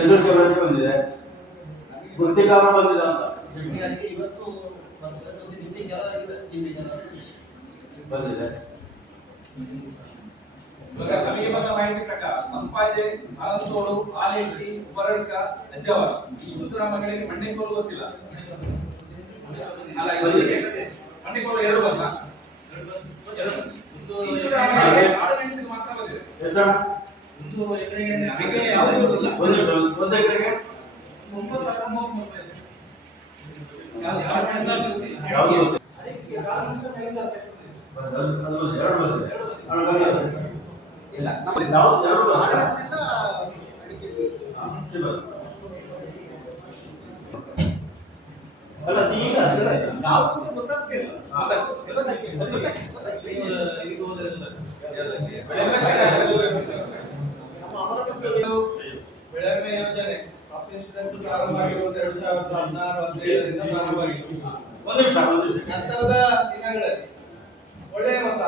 ಎದುರಿಗೆ ಬಂದಿದೆ ಗುರುತಿಕಾರ ಬಂದಿದೆ ಅಂತ ಇವತ್ತು ಬಂದಿದೆ. ಇವಾಗ ನಮಗೆ ಬಂದ ಮಾಹಿತಿ ಪ್ರಕಾರ ಸಂಪಾಜೆ, ಆಲಂತೋಡು, ಆಲೇಟಿ, ಉಪರಡ್ಕ, ಅಜ್ಜವರ ಇಷ್ಟು ಗ್ರಾಮಗಳಿಗೆ ಮಂಡಿಕೋಲು ಗೊತ್ತಿಲ್ಲ. ಅಲ್ಲ ಇವರಿಗೆ ಮಂಡಿಕೋಲು 2 ಬಂದ. ಇಷ್ಟು ಗ್ರಾಮಗಳಿಗೆ ಆರ್ಡಿನೆನ್ಸ್ ಮಾತ್ರ ಬಂದಿದೆ. ಒಂದು ಎಕರೆಗೆ ನಮಗೆ ಯಾವುದು ಇಲ್ಲ. ಒಂದು ಎಕರೆಗೆ 9,33 ಯಾವುದು ಇಲ್ಲ ಅಲ್ಲ ಈಗ ನಾವು ಗೊತ್ತಾಗ್ತಿಲ್ಲ. ಬೆಳೆ ವಿಮೆ ಯೋಜನೆ ಇನ್ಶೂರೆನ್ಸ್ ಪ್ರಾರಂಭ ಆಗಿರುವುದು 2016-17ರಿಂದ ಪ್ರಾರಂಭ ಆಗಿತ್ತು. ಒಂದು ನಿಮಿಷ ನಂತರದ ದಿನಗಳಲ್ಲಿ ಒಳ್ಳೆಯ ಮೊತ್ತ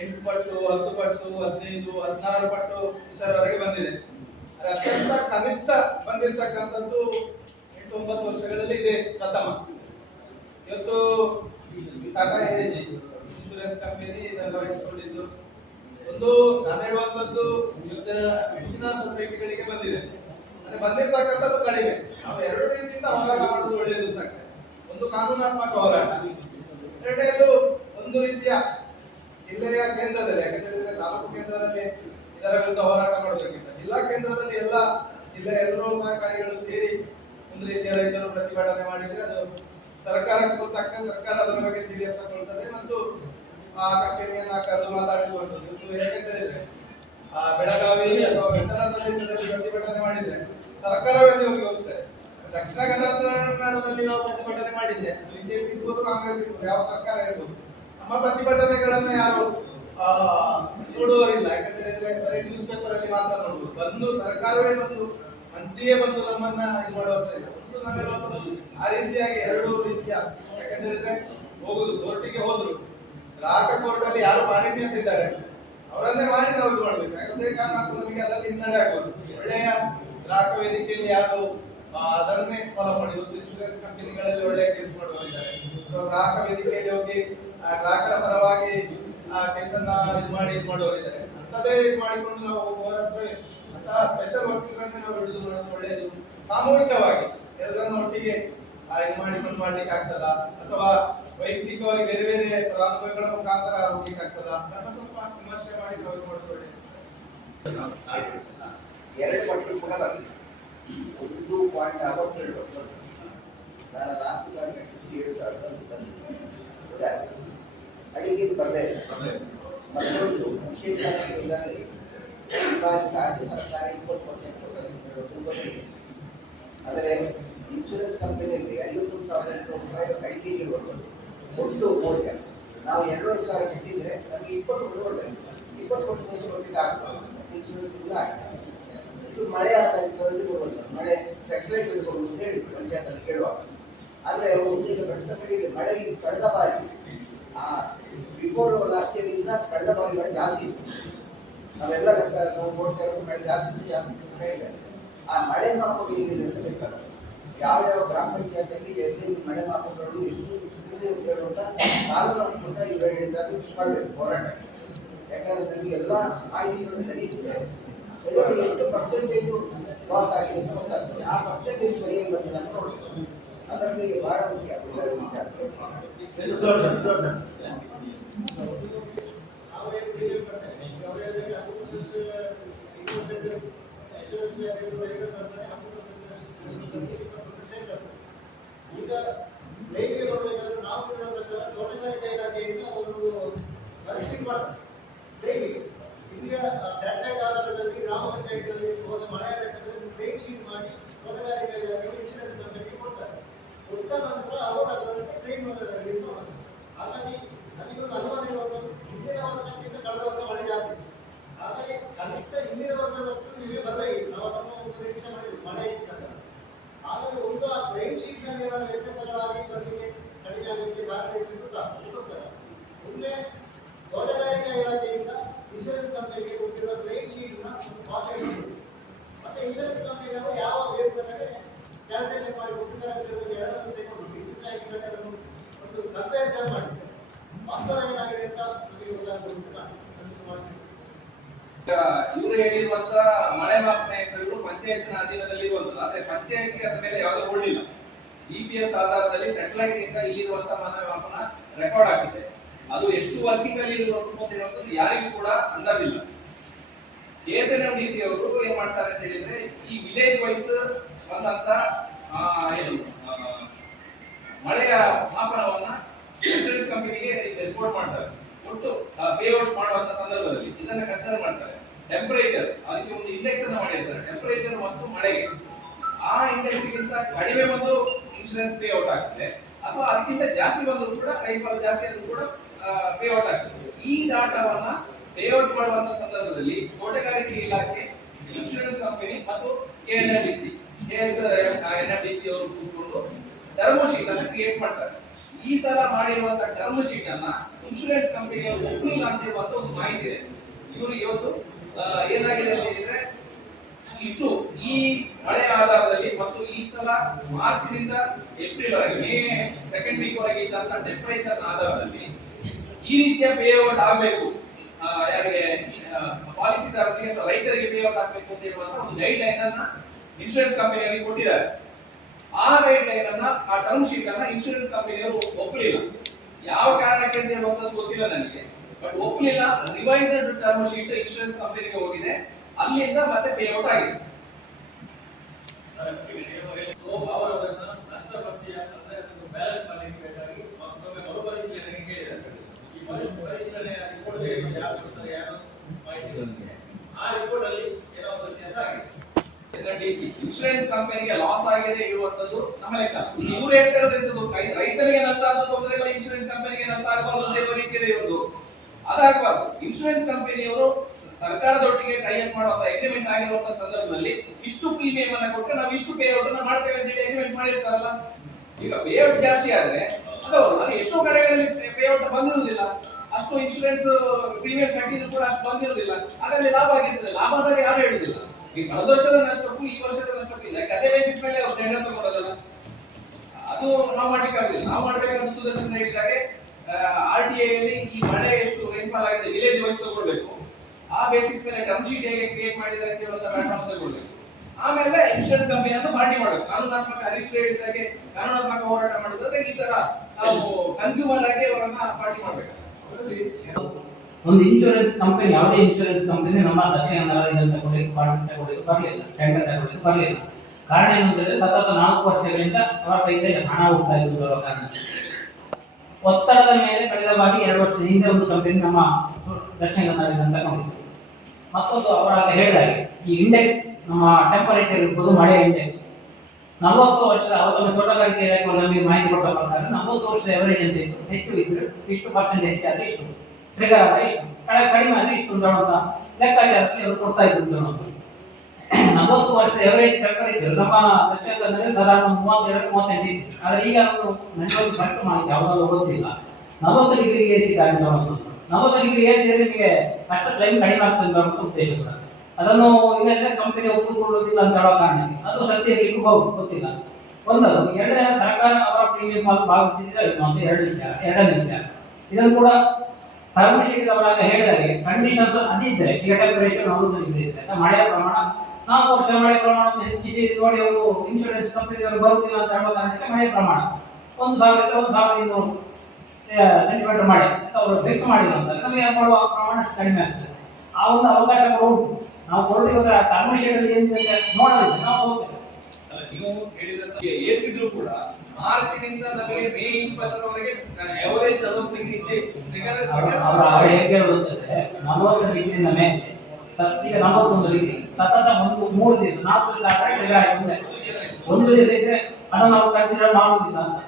8 ಪಟ್ಟು, 10 ಪಟ್ಟು, 15, 16 ಪಟ್ಟು ಇಷ್ಟರವರೆಗೆ ಬಂದಿದೆ. ಅತ್ಯಂತ ಕನಿಷ್ಠ ಬಂದಿರತಕ್ಕಂಥದ್ದು 8-9 ವರ್ಷಗಳಲ್ಲಿ ಇದೆ ಪ್ರಥಮ. ಇವತ್ತು ಟಾಟಾ ಎಜಿ ಇನ್ಶೂರೆನ್ಸ್ ಕಂಪನಿ ಇದನ್ನು ವಹಿಸಿಕೊಂಡಿದ್ದು ಒಂದು ನಾನು ಹೇಳುವಂಥದ್ದು ಹೆಚ್ಚಿನ ಸೊಸೈಟಿಗಳಿಗೆ ಬಂದಿದೆ. ಅಂದ್ರೆ ಬಂದಿರತಕ್ಕಂಥದ್ದು ಕಡಿಮೆ. ನಾವು 2 ರೀತಿಯಿಂದ ಹೋರಾಟ ಮಾಡೋದು ಒಳ್ಳೆಯದು ಅಂತ. ಒಂದು ಕಾನೂನಾತ್ಮಕ ಹೋರಾಟ, ಎರಡನೇದು ಒಂದು ರೀತಿಯ ಜಿಲ್ಲೆಯ ಕೇಂದ್ರದಲ್ಲಿ, ಯಾಕಂದ್ರೆ ತಾಲೂಕು ಕೇಂದ್ರದಲ್ಲಿ ಇದರ ವಿರುದ್ಧ ಹೋರಾಟ ಮಾಡೋದಕ್ಕಿಂತ ಜಿಲ್ಲಾ ಕೇಂದ್ರದಲ್ಲಿ ಎಲ್ಲ ಜಿಲ್ಲೆಯ ಎಲ್ಲರೂ ಸಹಕಾರಿಗಳು ಸೇರಿ ಒಂದು ರೀತಿಯ ರೈತರು ಪ್ರತಿಭಟನೆ ಮಾಡಿದ್ರೆ ಅದು ಸರ್ಕಾರಕ್ಕೆ ಗೊತ್ತಾಗ್ತದೆ. ಸರ್ಕಾರ ಅದರ ಬಗ್ಗೆ ಸೀರಿಯಸ್ ತಗೊಳ್ತದೆ ಮತ್ತು ಆ ಕಂಪನಿಯನ್ನ ಕರೆದು ಮಾತಾಡಿಸುವಂಥದ್ದು. ಹೇಗೆ ಹೇಳಿದ್ರೆ ಬೆಳಗಾವಿ ಅಥವಾ ಬೆಟ್ಟದ ಪ್ರದೇಶದಲ್ಲಿ ಪ್ರತಿಭಟನೆ ಮಾಡಿದ್ರೆ ಸರ್ಕಾರವೇ ಹೋಗಿ ಹೋಗ್ತದೆ. ದಕ್ಷಿಣ ಕನ್ನಡದಲ್ಲಿ ನಾವು ಪ್ರತಿಭಟನೆ ಮಾಡಿದ್ರೆ ಬಿಜೆಪಿ ಇರ್ಬೋದು, ಕಾಂಗ್ರೆಸ್ ಇರ್ಬೋದು, ಯಾವ ಸರ್ಕಾರ ಇರ್ಬೋದು, ನಮ್ಮ ಪ್ರತಿಭಟನೆಗಳನ್ನ ಯಾರು ನೋಡುವವರಿಲ್ಲ. ಯಾಕಂತ ಹೇಳಿದ್ರೆ ಬರೀ ನ್ಯೂಸ್ ಪೇಪರ್ ಅಲ್ಲಿ ಮಾತ್ರ ನೋಡುವುದು. ಬಂದು ಸರ್ಕಾರವೇ ಬಂದು ಮಂತ್ರಿಯೇ ಬಂದು ನಮ್ಮನ್ನ ಇದು ಮಾಡುವಂತ ಒಂದು ನಾನು ಹೇಳುವಂಥದ್ದು ಆ ರೀತಿಯಾಗಿ 2 ರೀತಿಯ. ಯಾಕಂತ ಹೇಳಿದ್ರೆ ಹೋಗುದು ಕೋರ್ಟಿಗೆ ಹೋದ್ರು, ಗ್ರಾಹಕ ಕೋರ್ಟ್ ಅಲ್ಲಿ ಯಾರು ಪಾರಿಟಿ ಅಂತ ಇದ್ದಾರೆ ಅವರನ್ನೇ ಮಾಡಿ ನಾವು ಇದು ಮಾಡ್ಬೇಕು. ಯಾಕಂದ್ರೆ ಕಾರಣ ನಮಗೆ ಅದರಲ್ಲಿ ಹಿನ್ನಡೆ ಆಗುವುದು. ಒಳ್ಳೆಯ ಗ್ರಾಹಕ ವೇದಿಕೆಯಲ್ಲಿ ಯಾರು ಅದನ್ನೇ ಫಾಲೋ ಮಾಡಿ ಇನ್ಶೂರೆನ್ಸ್ ಕಂಪನಿಗಳಲ್ಲಿ ಒಳ್ಳೆಯ ಕೇಸ್ ಮಾಡುವವರಿದ್ದಾರೆ. ಗ್ರಾಹಕ ವೇದಿಕೆಯಲ್ಲಿ ಹೋಗಿ ಗ್ರಾಹಕರ ಪರವಾಗಿ ಆ ಕೇಸನ್ನ ಇದು ಮಾಡುವವರಿದ್ದಾರೆ. ಅಂತದೇ ಇದು ಮಾಡಿಕೊಂಡು ನಾವು ಹೋರಾದ್ರೆ ಅಂತಹ ಸ್ಪೆಷಲ್ ವಕೀಲರನ್ನೇ ನಾವು ಹಿಡಿದು ಮಾಡೋದು ಒಳ್ಳೆಯದು. ಸಾಮೂಹಿಕವಾಗಿ ಎಲ್ಲರನ್ನ ಒಟ್ಟಿಗೆ ಇದು ಮಾಡಿಕೊಂಡು ಮಾಡ್ಲಿಕ್ಕೆ ಆಗ್ತದ ಅಥವಾ ವೈಯಕ್ತಿಕವಾಗಿ ಬೇರೆ ಬೇರೆ ಫಲಾನುಭವಿಗಳ ಮುಖಾಂತರ ಹೋಗ್ಲಿಕ್ಕೆ ಆಗ್ತದ ಅಂತ ಸ್ವಲ್ಪ ವಿಮರ್ಶೆ ಮಾಡಿ ನಾವು ಇದು ಮಾಡೋದು ಒಳ್ಳೆಯದು. 2 ಪಟ್ಟು ಕೂಡ ಬರಲಿಲ್ಲ. 1.62 ನಾನು 4,7,000 ಬಂದಿದ್ದೆ. ಅಡಿಗೆ ಬರಲೇ ಇಲ್ಲ. ಮತ್ತೊಂದು ವಿಶೇಷ ರಾಜ್ಯ ಸರ್ಕಾರ 20% ಆದರೆ ಇನ್ಶೂರೆನ್ಸ್ ಕಂಪನಿಯಲ್ಲಿ 51,800 ರೂಪಾಯಿ ಅಡಿಕೆಗೆ ಬರ್ತದೆ. ಒಟ್ಟು ಮೌಲ್ಯ ನಾವು 2,500 ಬಿಟ್ಟಿದ್ರೆ ನಮಗೆ 20 ಕೊಡಬೇಕು. 20 ಕೊಟ್ಟಿಗೆ ಆಗ್ತದೆ. ಇನ್ಶೂರೆನ್ಸ್ ಇಲ್ಲ ಆಗ್ತದೆ. ಇದು ಮಳೆ ಆಧಾರಿತದಲ್ಲಿ ಕೊಡುವುದು, ಮಳೆ ಸೆಟಲೈಟ್ ಕೊಡುವುದು ಅಂತ ಹೇಳಿ ಪಂಚಾಯತ್ನಲ್ಲಿ ಕೇಳುವಾಗ. ಆದರೆ ಈಗ ಬೆಟ್ಟಪಡಿಯಲ್ಲಿ ಮಳೆ ಕಳೆದ ಬಾರಿ ಬಿಫೋರ್ ಲಾಸ್ಟ್ ಇಯರ್ಗಿಂತ ಕಳೆದ ಬಾರಿ ಮಳೆ ಜಾಸ್ತಿ ಇತ್ತು. ನಾವೆಲ್ಲ ನಾವು ನೋಡ್ತಾ ಇರೋದು ಮಳೆ ಜಾಸ್ತಿ ಹೇಳಿದೆ. ಆ ಮಳೆ ಮಾಪಕ ಏನಿದೆ ಅಂತ ಬೇಕಾದ್ರೆ ಯಾವ ಗ್ರಾಮ ಪಂಚಾಯತಿಯಲ್ಲಿ ಎಲ್ಲಿ ಮಳೆ ಮಾಪಕಗಳು ಎಷ್ಟು ಇದೆ ಅಂತ ಹೇಳುವಂತ ಕಾನೂನಾತ್ಮಕ ಇವು ಹೇಳಿದಾಗ ಮಾಡಬೇಕು ಹೋರಾಟ. ಯಾಕಂದ್ರೆ ನಮಗೆ ಎಲ್ಲ ಮಾಹಿತಿಗಳು ಸರಿ ಇದ್ರೆ ಇದರಲ್ಲಿ ಎಷ್ಟು ಪರ್ಸೆಂಟೇಜು ಲಾಸ್ ಆಗಿದೆ ಅಂತ ಗೊತ್ತಾಗ್ತದೆ. ಆ ಪರ್ಸೆಂಟೇಜ್ ಸರಿಯಾಗಿ ಬಂದಿದೆ ಅಂತ ನೋಡ್ಬೇಕು. ಅದರಲ್ಲಿ ಬಹಳ ಮುಖ್ಯ ವಿಚಾರ. ಈಗ ಲೈಬ್ರರಿ ಬರಬೇಕಾದ್ರೆ ನಾವು ತೋಟಗಾರಿಕೆ ಇಲಾಖೆಯಿಂದ ಒಂದು ಪರೀಕ್ಷೆ ಮಾಡ್ತಾರೆ. ಲೈಬ್ರರಿ ಇಲ್ಲಿಯ ಸ್ಯಾಟಲೈಟ್ ಆಧಾರದಲ್ಲಿ ಗ್ರಾಮ ಪಂಚಾಯತ್ಗಳಲ್ಲಿ ಹೋದ ಮಳೆ ಲೆಕ್ಕದಲ್ಲಿ ಲೈನ್ ಶೀಟ್ ಮಾಡಿ ತೋಟಗಾರಿಕೆ ಇಲಾಖೆ ಇನ್ಶೂರೆನ್ಸ್ ಕಂಪನಿಗೆ ಕೊಡ್ತಾರೆ. ಕೊಟ್ಟ ನಂತರ ಅವರು ಅದರಲ್ಲಿ ಕ್ಲೈಮ್ ರಿಲೀಸ್ ಮಾಡ್ತಾರೆ. ಹಾಗಾಗಿ ನನಗೊಂದು ಅನುಮಾನ ಇರೋದು ಹಿಂದಿನ ವರ್ಷಕ್ಕಿಂತ ಕಳೆದ ವರ್ಷ ಮಳೆ ಜಾಸ್ತಿ. ಹಾಗಾಗಿ ಕನಿಷ್ಠ ಹಿಂದಿನ ವರ್ಷದಷ್ಟು ಇಲ್ಲಿ ಬರಬೇಕು. ನಾವು ಅದನ್ನು ಒಂದು ನಿರೀಕ್ಷೆ ಮಾಡಿದ್ವಿ ಮಳೆ ಹೆಚ್ಚಿದಾಗ. ಹಾಗಾಗಿ ಒಂದು ಆ ಕ್ಲೈಮ್ ಶೀಟ್ ನಲ್ಲಿ ಏನಾದರೂ ವ್ಯತ್ಯಾಸಗಳಾಗಿ ಬರಲಿಕ್ಕೆ ಕಡಿಮೆ ಆಗಲಿಕ್ಕೆ ಕಾರಣ ಇದ್ದು ಸಹ ಅದಕ್ಕೋಸ್ಕರ ಮುಂದೆ ತೋಟಗಾರಿಕಾ ಇಲಾಖೆಯಿಂದ ಇನ್ಶೂರೆನ್ಸ್ ಕಂಪನಿಗೆ ಕೊಟ್ಟಿರುವ ಕ್ಲೈಮ್ ಶೀಟ್ ನ ಕಾಪಿ ಮತ್ತೆ ಇನ್ಶೂರೆನ್ಸ್ ಕಂಪನಿಯವರು ಯಾವ ಇವರು ಹೇಳಿರುವಂತ ಮಳೆ ಮಾಪನ ಯಂತ್ರಗಳು ಪಂಚಾಯತ್ನ ಅಧೀನದಲ್ಲಿ ಇರುವಂತದ್ದು. ಆದ್ರೆ ಪಂಚಾಯತ್ಗೆ ಅದ್ರ ಮೇಲೆ ಯಾವುದೇ ಹೋಲ್ಡಿಲ್ಲ. GPS ಆಧಾರದಲ್ಲಿ ಸ್ಯಾಟಲೈಟ್ ಇಂದ ಇಲ್ಲಿರುವಂತ ಮಳೆ ಮಾಪನ ರೆಕಾರ್ಡ್ ಆಗಿದೆ. ಅದು ಎಷ್ಟು ವರ್ಕಿಂಗ್ ಅಲ್ಲಿ ಇರುವಂತದ್ದು ಯಾರಿಗೂ ಕೂಡ ಅಂದಾಜಿಲ್ಲ. KSNMDC ಅವರು ಏನ್ ಮಾಡ್ತಾರೆ ಅಂತ ಹೇಳಿದ್ರೆ, ಈ ವಿಲೇಜ್ ವೈಸ್ ಬಂದಂತ ಏನು ಮಳೆಯ ಮಾಪನವನ್ನ ಇನ್ಶೂರೆನ್ಸ್ ಕಂಪನಿಗೆ ರಿಪೋರ್ಟ್ ಮಾಡ್ತಾರೆ. ಒಟ್ಟು ಪೇಔಟ್ ಮಾಡುವಂತ ಸಂದರ್ಭದಲ್ಲಿ ಇದನ್ನ ಕನ್ಸಿಡರ್ ಮಾಡ್ತಾರೆ. ಟೆಂಪರೇಚರ್, ಅದಕ್ಕೆ ಒಂದು ಇಂಡೆಕ್ಸ್ ಅನ್ನು ಮಾಡಿರ್ತಾರೆ, ಟೆಂಪರೇಚರ್ ಮತ್ತು ಮಳೆಗೆ. ಆ ಇಂಡೆಕ್ಸ್ ಗಿಂತ ಕಡಿಮೆ ಬಂದು ಇನ್ಶೂರೆನ್ಸ್ ಪೇಔಟ್ ಆಗ್ತದೆ, ಅಥವಾ ಅದಕ್ಕಿಂತ ಜಾಸ್ತಿ ಬಂದರೂ ಕೂಡ ರೈಫಲ್ ಜಾಸ್ತಿ ಆದ್ರೂ ಕೂಡ ಪೇಔಟ್ ಆಗ್ತದೆ. ಈ ಡಾಟಾವನ್ನ ಪೇಔಟ್ ಮಾಡುವಂತ ಸಂದರ್ಭದಲ್ಲಿ ತೋಟಗಾರಿಕೆ ಇಲಾಖೆ, ಇನ್ಶೂರೆನ್ಸ್ ಕಂಪನಿ ಮತ್ತು KSNMDC ಅವರು ಕೂತ್ಕೊಂಡು ಟರ್ಮ್ ಶೀಟ್ ಅನ್ನು ಕ್ರಿಯೇಟ್ ಮಾಡ್ತಾರೆ. ಈ ಸಲ ಮಾಡಿರುವಂತ ಟರ್ಮ್ ಶೀಟ್ ಅನ್ನ ಇನ್ಶೂರೆನ್ಸ್ ಕಂಪನಿಯವರು ಒಪ್ಪಿಲ್ಲ ಅಂತ ಹೇಳುವಂತ ಒಂದು ಮಾಹಿತಿ ಇದೆ. ಇವರು ಇವತ್ತು ಏನಾಗಿದೆ ಅಂತ ಹೇಳಿದ್ರೆ, ಇಷ್ಟು ಈ ಮಳೆ ಆಧಾರದಲ್ಲಿ ಮತ್ತು ಈ ಸಲ ಮಾರ್ಚ್ ನಿಂದ ಏಪ್ರಿಲ್ ವರೆಗೆ, ಮೇ ಸೆಕೆಂಡ್ ವೀಕ್ ವರೆಗೆ ಇದ್ದಂತ ಟೆಂಪರೇಚರ್ ಆಧಾರದಲ್ಲಿ ಈ ರೀತಿಯ ಪೇಔಟ್ ಆಗಬೇಕು, ಯಾರಿಗೆ ಪಾಲಿಸಿದಾರರಿಗೆ ಅಥವಾ ರೈತರಿಗೆ ಪೇಔಟ್ ಆಗಬೇಕು ಅಂತ ಹೇಳುವಂತ ಒಂದು ಗೈಡ್ ಲೈನ್ ಅನ್ನ ಇನ್ಶೂರೆನ್ಸ್ ಕಂಪನಿಯವರಿಗೆ ಕೊಟ್ಟಿದ್ದಾರೆ. ಆ ಗೈಡ್ ಲೈನ್ ಅನ್ನ, ಆ ಟರ್ಮ್ ಶೀಟ್ ಅನ್ನ ಇನ್ಶೂರೆನ್ಸ್ ಕಂಪನಿಯವರು ಒಪ್ಪಲಿಲ್ಲ. ಯಾವ ಕಾರಣಕ್ಕೆ ಅಂತ ಹೇಳುವಂತದ್ದು ಗೊತ್ತಿಲ್ಲ ನನಗೆ, ಬಟ್ ಒಪ್ಪಲಿಲ್ಲ. ರಿವೈಸ್ಡ್ ಟರ್ಮ್ ಶೀಟ್ ಇನ್ಶೂರೆನ್ಸ್ ಕಂಪನಿಗೆ ಹೋಗಿದೆ, ಅಲ್ಲಿಂದ ಮತ್ತೆ ಪೇಔಟ್ ಆಗಿದೆ. ಅವರು ಅದನ್ನ ನಷ್ಟ ಭರ್ತಿ ಅಂದ್ರೆ ಅದನ್ನು ಬ್ಯಾಲೆನ್ಸ್ ಮಾಡಲಿಕ್ಕೆ ಬೇಕಾಗಿ ಮತ್ತೊಮ್ಮೆ ಮರುಪರಿಶೀಲನೆಗೆ ಕೇಳಿದ್ದಾರೆ. ಈ ಪರಿಶೀಲನೆ ರಿಪೋರ್ಟ್ ಯಾರು ಕೊಡ್ತಾರೆ, ಯಾರು ಮಾಹಿತಿ ಬಂದಿದೆ, ಆ ರಿಪೋರ್ಟ್ ಅಲ್ಲಿ ಏನೋ ಒಂದು ವ್ಯತ್ಯಾಸ ಆಗಿದೆ. ಇನ್ಶೂರೆನ್ಸ್ ಕಂಪನಿಗೆ ಲಾಸ್ ಆಗಿದೆ ಇರುವಂತದ್ದು ನಮ್ಮ ಲೆಕ್ಕ. ಇವ್ರು ಹೇಳ್ತಾ ಇರೋದು ರೈತರಿಗೆ ನಷ್ಟ ಆದ ತೊಂದರೆಗಳ ಇನ್ಶೂರೆನ್ಸ್ ಕಂಪನಿಗೆ ನಷ್ಟ ಆಗಬಾರ್ದು ಅಂತ ಹೇಳುವ ರೀತಿಯಲ್ಲಿ ಇರೋದು, ಅದಾಗಬಾರ್ದು. ಇನ್ಶೂರೆನ್ಸ್ ಕಂಪನಿಯವರು ಸರ್ಕಾರದೊಟ್ಟಿಗೆ ಟೈ ಅಪ್ ಮಾಡುವಂತ ಅಗ್ರಿಮೆಂಟ್ ಆಗಿರುವಂತ ಸಂದರ್ಭದಲ್ಲಿ ಇಷ್ಟು ಪ್ರೀಮಿಯಂ ಅನ್ನ ಕೊಟ್ಟು ನಾವು ಇಷ್ಟು ಪೇಔಟ್ ಅನ್ನ ಮಾಡ್ತೇವೆ ಅಂತ ಹೇಳಿ ಅಗ್ರಿಮೆಂಟ್ ಮಾಡಿರ್ತಾರಲ್ಲ. ಈಗ ಪೇಔಟ್ ಜಾಸ್ತಿ ಆದ್ರೆ ಅದು ಎಷ್ಟೋ ಕಡೆಗಳಲ್ಲಿ ಪೇಔಟ್ ಬಂದಿರುವುದಿಲ್ಲ, ಅಷ್ಟು ಇನ್ಶೂರೆನ್ಸ್ ಪ್ರೀಮಿಯಂ ಕಟ್ಟಿದ್ರು ಕೂಡ ಅಷ್ಟು ಬಂದಿರುವುದಿಲ್ಲ, ಹಾಗಾಗಿ ಲಾಭ ಆಗಿರ್ತದೆ. ಲಾಭ ಆದಾಗ ಯಾರು ಹೇಳುದಿಲ್ಲ. ಈ ಕಳೆದ ವರ್ಷದ ನಷ್ಟಕ್ಕೂ ಈ ವರ್ಷದ ನಷ್ಟಕ್ಕೂ ಇಲ್ಲ, ಅದೇ ಬೇಸಿಸ್ ಮೇಲೆ ಅವ್ರು ಟೆಂಡರ್ ತಗೊಳ್ಳೋದಲ್ಲ, ಅದು ನಾವು ಮಾಡ್ಲಿಕ್ಕೆ ಆಗುದಿಲ್ಲ. ನಾವು ಮಾಡ್ಬೇಕಂತ ಸುದರ್ಶನ್ ಹೇಳಿದಾಗೆ RTA ಯಲ್ಲಿ ಈ ಮಳೆ ಎಷ್ಟು ರೈನ್ಫಾಲ್ ಆಗಿದೆ ವಿಲೇಜ್ ವೈಸ್ ತಗೊಳ್ಬೇಕು. ಆ ಬೇಸಿಸ್ ಮೇಲೆ ಟರ್ಮ್ ಶೀಟ್ ಹೇಗೆ ಕ್ರಿಯೇಟ್ ಮಾಡಿದ್ದಾರೆ ಅಂತ ಹೇಳುವಂತ ಪ್ಲಾಟ್ಫಾರ್ಮ್ ತಗೊಳ್ಬೇಕು. ಆಮೇಲೆ ಇನ್ಶೂರೆನ್ಸ್ ಕಂಪನಿ ಅಂತ ಪಾರ್ಟಿ ಮಾಡಬೇಕು. ಕಾನೂನಾತ್ಮಕ ಹರೀಶ್ ಹೇಳಿದಾಗೆ ಕಾನೂನಾತ್ಮಕ ಹೋರಾಟ ಮಾಡೋದಾದ್ರೆ ಈ ತರ ನಾವು ಕನ್ಸ್ಯೂಮರ್ ಆಗಿ ಅವರನ್ನ ಪಾರ್ಟಿ ಮಾಡ್ಬೇಕು. ಒಂದು ಇನ್ಶೂರೆನ್ಸ್ ಕಂಪನಿ, ಯಾವುದೇ ಇನ್ಶೂರೆನ್ಸ್ ಕಂಪನಿ ನಮ್ಮ ದಕ್ಷಿಣ ಕನ್ನಡ ಇದನ್ನು ತಗೊಳ್ಳಿಕ್ಕೆ ಬರಲಿಲ್ಲ, ಟೆಂಡರ್ ತಗೊಳ್ಳಿಕ್ಕೆ ಬರಲಿಲ್ಲ. ಕಾರಣ ಏನಂದ್ರೆ ಸತತ 4 ವರ್ಷಗಳಿಂದ ಅವರ ಕೈಯಲ್ಲಿ ಹಣ ಹೋಗ್ತಾ ಇದ್ದು ಕಾರಣ. ಒತ್ತಡದ ಮೇಲೆ ಕಳೆದ ಬಾರಿ 2 ವರ್ಷದ ಹಿಂದೆ ಒಂದು ಕಂಪನಿ ನಮ್ಮ ದಕ್ಷಿಣ ಕನ್ನಡದಿಂದ ತಗೊಂಡಿತ್ತು. ಮತ್ತೊಂದು ಅವರಾಗ ಹೇಳಿದಾಗೆ ಈ ಇಂಡೆಕ್ಸ್, ನಮ್ಮ ಟೆಂಪರೇಚರ್ ಇರ್ಬೋದು, ಮಳೆ ಇಂಡೆಕ್ಸ್ 40 ವರ್ಷ ಅವತ್ತೊಮ್ಮೆ ತೋಟಗಾರಿಕೆ ಇಲಾಖೆ ನಮಗೆ ಮಾಹಿತಿ ಕೊಟ್ಟ ಪ್ರಕಾರ 40 ವರ್ಷದ ಎವರೇಜ್ ಅಂತ ಇತ್ತು. ಹೆಚ್ಚು ಇದ್ರೆ ಇಷ್ಟು ಪರ್ಸೆಂಟೇಜ್ ಆದ್ರೆ ಇಷ್ಟು, ಟ್ರಿಗರ್ ಆದ್ರೆ ಇಷ್ಟು, ಕಡಿಮೆ ಆದ್ರೆ ಇಷ್ಟು ಅಂತ ಲೆಕ್ಕಾಚಾರದಲ್ಲಿ ಅವರು ಕೊಡ್ತಾ ಇದ್ರು. 40 ವರ್ಷದ ಎವರೇಜ್ ಟೆಂಪರೇಚರ್ ನಮ್ಮ ದಕ್ಷಿಣ ಕನ್ನಡದಲ್ಲಿ ಸಾಧಾರಣ 32-38 ಇತ್ತು. ಆದರೆ ಈಗ ಅವರು ನನಗೆ ಕರೆಕ್ಟ್ ಮಾಹಿತಿ ಯಾವುದಾದ್ರು ಗೊತ್ತಿಲ್ಲ, 40 ಡಿಗ್ರಿ AC ಅಂತ 40 ಡಿಗ್ರಿ AC ನಿಮಗೆ ಅಷ್ಟು ಕ್ಲೈಮ್ ಕಡಿಮೆ ಆಗ್ತದೆ ಅಂತ ಉದ್ದೇಶ ಕೂಡ. ಅದನ್ನು ಇನ್ನೆಲ್ಲ ಕಂಪನಿ ಒಪ್ಪಿಕೊಳ್ಳುವುದಿಲ್ಲ ಅಂತ ಹೇಳೋ ಕಾರಣಕ್ಕೆ ಅದು ಸತ್ಯ ಗೊತ್ತಿಲ್ಲ. ಒಂದದು. ಎರಡನೇ, ಸರ್ಕಾರ ಅವರ ಪ್ರೀಮಿಯಂ ಭಾವಿಸಿದ್ರೆ ಎರಡನೇ ವಿಚಾರ. ಇದನ್ನು ಕೂಡ ಟರ್ಮ್ ಶೀಟ್ ಅವರಾಗ ಹೇಳಿದಾಗೆ ಕಂಡೀಷನ್ಸ್ ಅದಿದ್ದರೆ, ಈಗ ಟೆಂಪರೇಚರ್ 40 ಡಿಗ್ರಿ ಇದ್ರೆ, ಮಳೆಯ ಪ್ರಮಾಣ 4 ವರ್ಷ ಮಳೆ ಪ್ರಮಾಣವನ್ನು ಹೆಚ್ಚಿಸಿ ನೋಡಿ ಅವರು ಇನ್ಶೂರೆನ್ಸ್ ಕಂಪನಿಯವರು ಬರುವುದಿಲ್ಲ ಅಂತ ಹೇಳೋ ಕಾರಣಕ್ಕೆ ಮಳೆಯ ಪ್ರಮಾಣ 1000-1200 ಸೆಂಟಿಮೀಟರ್ ಮಳೆ ಅಂತ ಅವರು ಫಿಕ್ಸ್ ಮಾಡಿರುವಂತಾರೆ. ನಮಗೆ ಮಾಡುವ ಪ್ರಮಾಣ ಕಡಿಮೆ ಆಗ್ತದೆ. ಆ ಒಂದು ಅವಕಾಶ ಉಂಟು. ನಾವು ಕೊರಟಿಗೆ ಟರ್ಮ್ ಶೀಟ್ ಅಲ್ಲಿ ಏನಿದೆ ನೋಡೋದಿಲ್ಲ, ನಾವು ಹೋಗ್ತೇವೆ. ನೀವು ಹೇಳಿದಂತೆ ಏರಿಸಿದ್ರು ಕೂಡ ಮಾರ್ಚ್ನಿಂದ ನಮಗೆ ಮೇ 20ರವರೆಗೆ ಎವರೇಜ್ 40 ಡಿಗ್ರಿ ಇದೆ. ಹೇಗೆ ಹೇಳುತ್ತದೆ 40 ಡಿಗ್ರಿಯಿಂದ ಮೇಲೆ ಈಗ 41 ಡಿಗ್ರಿ ಸತತ 3 ದಿವಸ 4 ದಿವಸ ಆದ್ರೆ ಒಂದು ದಿವಸ ಇದ್ರೆ ಅದನ್ನು ನಾವು ಕನ್ಸಿಡರ್ ಮಾಡುವುದಿಲ್ಲ ಅಂತ.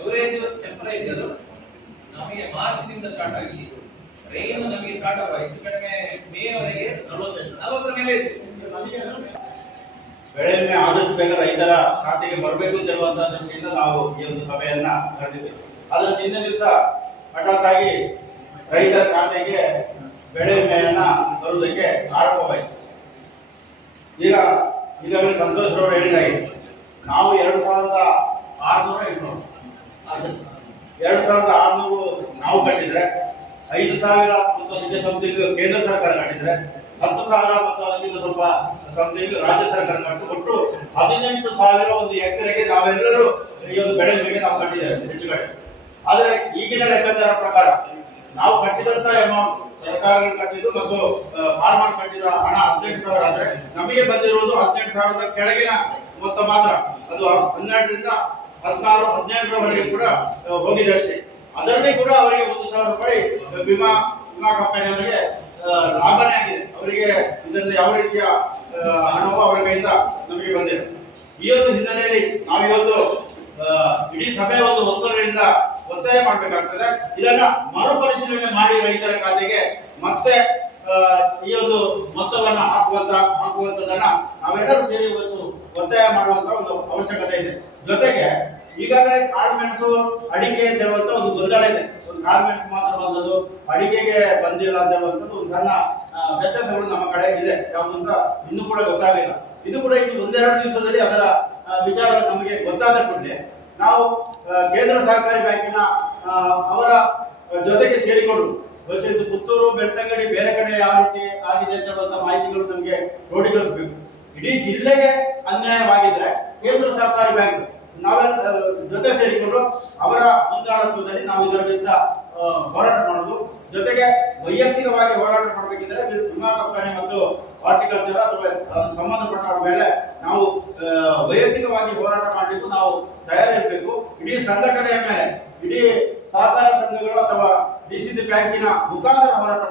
ಎವರೇಜ್ ಟೆಂಪರೇಚರ್ ನಮಗೆ ಮಾರ್ಚ್ನಿಂದ ಸ್ಟಾರ್ಟ್ ಆಗಿ ರೈನ್ ನಮಗೆ ಸ್ಟಾರ್ಟ್ ಆಗುವ ಹೆಚ್ಚು ಕಡಿಮೆ ಮೇ ವರೆಗೆ 40 ಮೇಲೆ ಇದೆ. ಬೆಳೆ ವಿಮೆ ಆದಷ್ಟು ಬೇಗ ರೈತರ ಖಾತೆಗೆ ಬರಬೇಕು ಅಂತ ಹೇಳುವಂತಹ ದೃಷ್ಟಿಯಿಂದ ನಾವು ಈ ಒಂದು ಸಭೆಯನ್ನ ಕರೆದಿದ್ದೇವೆ. ಅದರ ಹಿಂದಿನ ದಿವಸ ಹಠಾತ್ತಾಗಿ ರೈತರ ಖಾತೆಗೆ ಬೆಳೆ ವಿಮೆಯನ್ನ ಬರುವುದಕ್ಕೆ ಆರಂಭವಾಯಿತು. ಈಗಾಗಲೇ ಸಂತೋಷ್ ರವರು ಹೇಳಿದಾಗೆ ನಾವು 2600 ನಾವು ಕಟ್ಟಿದ್ರೆ 5,000 ಮತ್ತು ಅದಕ್ಕೆ ಸಮಥಿಂಗ್ ಕೇಂದ್ರ ಸರ್ಕಾರ ಕಟ್ಟಿದ್ರೆ 10,000 ಮತ್ತು ಅದಕ್ಕಿಂತ ಸ್ವಲ್ಪ ಸಮಥಿಂಗ್ ರಾಜ್ಯ ಸರ್ಕಾರ ಕಟ್ಟು ಒಟ್ಟು 18,000 ಒಂದು ಎಕರೆಗೆ ನಾವೆಲ್ಲರೂ ಈ ಒಂದು ಬೆಳೆ ವಿಮೆಗೆ ನಾವು ಕಟ್ಟಿದ್ದೇವೆ ಹೆಚ್ಚು ಕಡೆ. ಆದರೆ ಈಗಿನ ಲೆಕ್ಕಾಚಾರ ಪ್ರಕಾರ ನಾವು ಕಟ್ಟಿದಂತ ಅಮೌಂಟ್ ಸರ್ಕಾರಗಳು ಕಟ್ಟಿದ್ದು ಮತ್ತು ಫಾರ್ಮರ್ ಕಟ್ಟಿದ ಹಣ 18,000 ಆದ್ರೆ ನಮಗೆ ಬಂದಿರುವುದು 18,000 ಕೆಳಗಿನ ಮೊತ್ತ ಮಾತ್ರ. ಅದು 12ರಿಂದ 16, 17ರವರೆಗೆ ಕೂಡ ಹೋಗಿದೆ ಅಷ್ಟೇ. ಅದರಲ್ಲಿ ಕೂಡ ಅವರಿಗೆ 1,000 ರೂಪಾಯಿ ವಿಮಾ ಕಂಪನಿಯವರಿಗೆ ಲಾಭನೇ ಆಗಿದೆ. ಅವರಿಗೆ ಇದರಲ್ಲಿ ಯಾವ ರೀತಿಯ ಹಣವು ಅವರ ಕೈಯಿಂದ ನಮಗೆ ಬಂದಿದೆ. ಈ ಒಂದು ಹಿನ್ನೆಲೆಯಲ್ಲಿ ನಾವಿವತ್ತು ಇಡೀ ಸಭೆ ಒಂದು ಒತ್ತಡದಿಂದ ಒತ್ತಾಯ ಮಾಡಬೇಕಾಗ್ತದೆ. ಇದನ್ನ ಮರುಪರಿಶೀಲನೆ ಮಾಡಿ ರೈತರ ಖಾತೆಗೆ ಮತ್ತೆ ಈ ಒಂದು ಮೊತ್ತವನ್ನ ಹಾಕುವಂತದನ್ನ ನಾವೆಲ್ಲರೂ ಸೇರಿ ಇವತ್ತು ಒತ್ತಾಯ ಮಾಡುವಂತ ಒಂದು ಅವಶ್ಯಕತೆ ಇದೆ. ಜೊತೆಗೆ ಈಗಾಗಲೇ ಕಾಳುಮೆಣಸು ಅಡಿಕೆ ಅಂತ ಹೇಳುವಂತ ಒಂದು ಗೊಂದಲ ಇದೆ. ಒಂದು ಕಾಳುಮೆಣಸು ಮಾತ್ರ ಬಂದದ್ದು, ಅಡಿಕೆಗೆ ಬಂದಿಲ್ಲ ಅಂತ ಹೇಳುವಂಥದ್ದು ಒಂದು ಸಣ್ಣ ವ್ಯತ್ಯಾಸಗಳು ನಮ್ಮ ಕಡೆ ಇದೆ. ಯಾವುದು ಅಂತ ಇನ್ನೂ ಕೂಡ ಗೊತ್ತಾಗಲಿಲ್ಲ. ಇದು ಕೂಡ ಇನ್ನು ಒಂದೆರಡು ದಿವಸದಲ್ಲಿ ಅದರ ವಿಚಾರ ನಮಗೆ ಗೊತ್ತಾದ ಕೂಡಲೇ ನಾವು ಕೇಂದ್ರ ಸಹಕಾರಿ ಬ್ಯಾಂಕಿನ ಅವರ ಜೊತೆಗೆ ಸೇರಿಕೊಂಡು ಬಹುಶಃ ಪುತ್ತೂರು, ಬೆಳ್ತಂಗಡಿ, ಬೇರೆ ಕಡೆ ಯಾವ ರೀತಿ ಆಗಿದೆ ಅಂತ ಹೇಳುವಂತ ಮಾಹಿತಿಗಳು ನಮಗೆ ಕ್ರೋಢೀಕರಿಸಬೇಕು. ಇಡೀ ಜಿಲ್ಲೆಗೆ ಅನ್ಯಾಯವಾಗಿದ್ರೆ ಕೇಂದ್ರ ಸಹಕಾರಿ ಬ್ಯಾಂಕ್ ನಾವೆಲ್ಲ ಜೊತೆ ಸೇರಿಕೊಂಡು ಅವರ ಮುಂದಾಳತ್ವದಲ್ಲಿ ನಾವು ಇದರ ವಿರುದ್ಧ ಹೋರಾಟ ಮಾಡೋದು. ಜೊತೆಗೆ ವೈಯಕ್ತಿಕವಾಗಿ ಹೋರಾಟ ಮಾಡಬೇಕಿದ್ರೆ ವಿಮಾ ಕಂಪನಿ ಮತ್ತು ಹಾರ್ಟಿಕಲ್ಚರ್ ಅಥವಾ ಸಂಬಂಧಪಟ್ಟವರ ಮೇಲೆ ನಾವು ವೈಯಕ್ತಿಕವಾಗಿ ಹೋರಾಟ ಮಾಡಲಿಕ್ಕೂ ನಾವು ತಯಾರಿರಬೇಕು. ಇಡೀ ಸಂಘಟನೆಯ ಮೇಲೆ, ಇಡೀ ಸಹಕಾರ ಸಂಘಗಳು ಅಥವಾ ಡಿಸಿಸಿ ಬ್ಯಾಂಕಿನ ಮುಖಾಂತರ ಹೋರಾಟ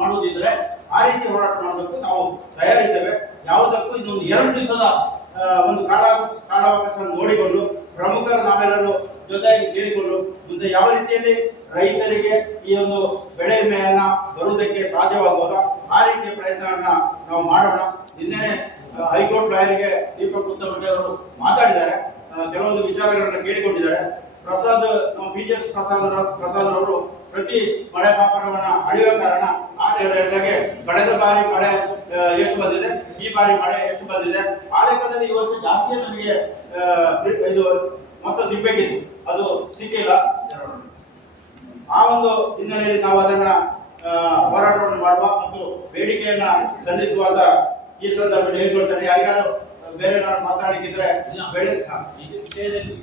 ಮಾಡುವುದಿದ್ರೆ ಆ ರೀತಿ ಹೋರಾಟ ಮಾಡೋದಕ್ಕೂ ನಾವು ತಯಾರಿದ್ದೇವೆ. ಯಾವುದಕ್ಕೂ ಇನ್ನೊಂದು 2 ದಿವಸದ ಒಂದು ಕಾಲಾವಕಾಶವನ್ನು ನೋಡಿಕೊಂಡು ಪ್ರಮುಖರು ನಾವೆಲ್ಲರೂ ಜೊತೆಯಾಗಿ ಸೇರಿಕೊಂಡು ಮುಂದೆ ಯಾವ ರೀತಿಯಲ್ಲಿ ರೈತರಿಗೆ ಈ ಒಂದು ಬೆಳೆ ವಿಮೆಯನ್ನ ಬರುವುದಕ್ಕೆ ಸಾಧ್ಯವಾಗುವಾಗ ಆ ರೀತಿಯ ಪ್ರಯತ್ನವನ್ನ ನಾವು ಮಾಡೋಣ. ನಿನ್ನೆ ಹೈಕೋರ್ಟ್ ಲಾಯರಿಗೆ ದೀಪಕ್ ಗುತ್ತಮಟ್ಟಿ ಅವರು ಮಾತಾಡಿದ್ದಾರೆ, ಕೆಲವೊಂದು ವಿಚಾರಗಳನ್ನ ಕೇಳಿಕೊಂಡಿದ್ದಾರೆ. ನಮ್ಮ PGS ಪ್ರಸಾದ್ ಅವರು ಪ್ರತಿ ಮಳೆ ಮಾಪನವನ್ನ ಅಳೆಯುವ ಕಾರಣ ಆ ಲೆಕ್ಕಕ್ಕೆ ಕಳೆದ ಬಾರಿ ಮಳೆ ಎಷ್ಟು ಬಂದಿದೆ, ಈ ಬಾರಿ ಮಳೆ ಎಷ್ಟು ಬಂದಿದೆ, ಆ ಲೆಕ್ಕದಲ್ಲಿ ಈ ವರ್ಷ ಜಾಸ್ತಿ ನಮಗೆ ಇದು ಮೊತ್ತ ಸಿಗಬೇಕಿತ್ತು, ಅದು ಸಿಕ್ಕಿಲ್ಲ. ಆ ಒಂದು ಹಿನ್ನೆಲೆಯಲ್ಲಿ ನಾವು ಅದನ್ನ ಹೋರಾಟವನ್ನು ಮಾಡುವ ಮತ್ತು ಬೇಡಿಕೆಯನ್ನ ಸಲ್ಲಿಸುವಾಗ ಈ ಸಂದರ್ಭದಲ್ಲಿ ಹೇಳ್ಕೊಳ್ತೇನೆ. ಯಾರಿಗಾರು ಬೇರೆ ನಾನು ಮಾತಾಡಲಿಕ್ಕಿದ್ರೆ ಈ ವಿಷಯದಲ್ಲಿ